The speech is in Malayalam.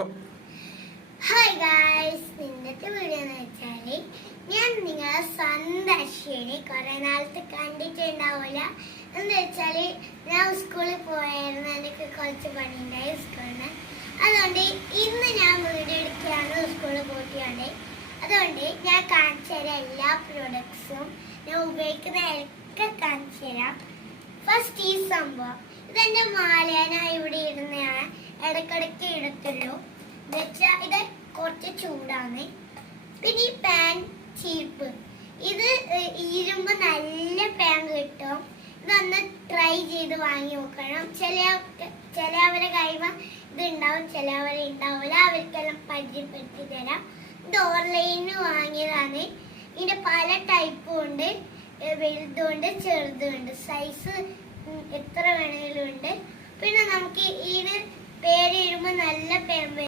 ഹായ് ഗായ്സ്, ഇന്നത്തെ വീഡിയോ എന്ന് വെച്ചാല് ഞാൻ നിങ്ങളെ സ്വന്തം അശ്വിനി കുറെ നാളത്തെ കണ്ടിട്ടുണ്ടാവില്ല. എന്ന് വെച്ചാല് ഞാൻ സ്കൂളിൽ പോയായിരുന്നു, എനിക്ക് കുറച്ച് പണിയുണ്ടായി സ്കൂളിന്. അതുകൊണ്ട് ഇന്ന് ഞാൻ വീഡിയോ എടുക്കുകയാണ് സ്കൂളിൽ പോയിട്ടാണ്. അതുകൊണ്ട് ഞാൻ കാണിച്ചു തരാം എല്ലാ പ്രൊഡക്ട്സും ഞാൻ ഉപയോഗിക്കുന്ന ഒക്കെ കാണിച്ചു തരാം. ഫസ്റ്റ് ഈ സംഭവം ഇതെന്റെ മാല, ഞാൻ ഇവിടെ ഇടുന്നതാണ്, ഇടയ്ക്കിടയ്ക്ക് ഇടത്തുള്ളൂ. ഇത് കുറച്ച് ചൂടാണ്. പിന്നെ ഈ പാൻ ചീപ്പ്, ഇത് ഇരുമ്പ് നല്ല പാൻ കിട്ടും. ഇതൊന്ന് ട്രൈ ചെയ്ത് വാങ്ങി നോക്കണം. ചിലവരെ കൈമ ഇത് ഉണ്ടാവും, ചിലവരെ ഉണ്ടാവില്ല. അവർക്കെല്ലാം പരിചയപ്പെടുത്തി തരാം. ഇത് ഓൺലൈനിൽ വാങ്ങിയതാണ്. ഇതിന്റെ പല ടൈപ്പും ഉണ്ട്, വലുതുണ്ട് ചെറുതുണ്ട്, സൈസ് എത്ര വേണമെങ്കിലും ഉണ്ട്. പിന്നെ നമുക്ക് ഇതിന് പേര് ഇടുമ്പോൾ നല്ല പേര്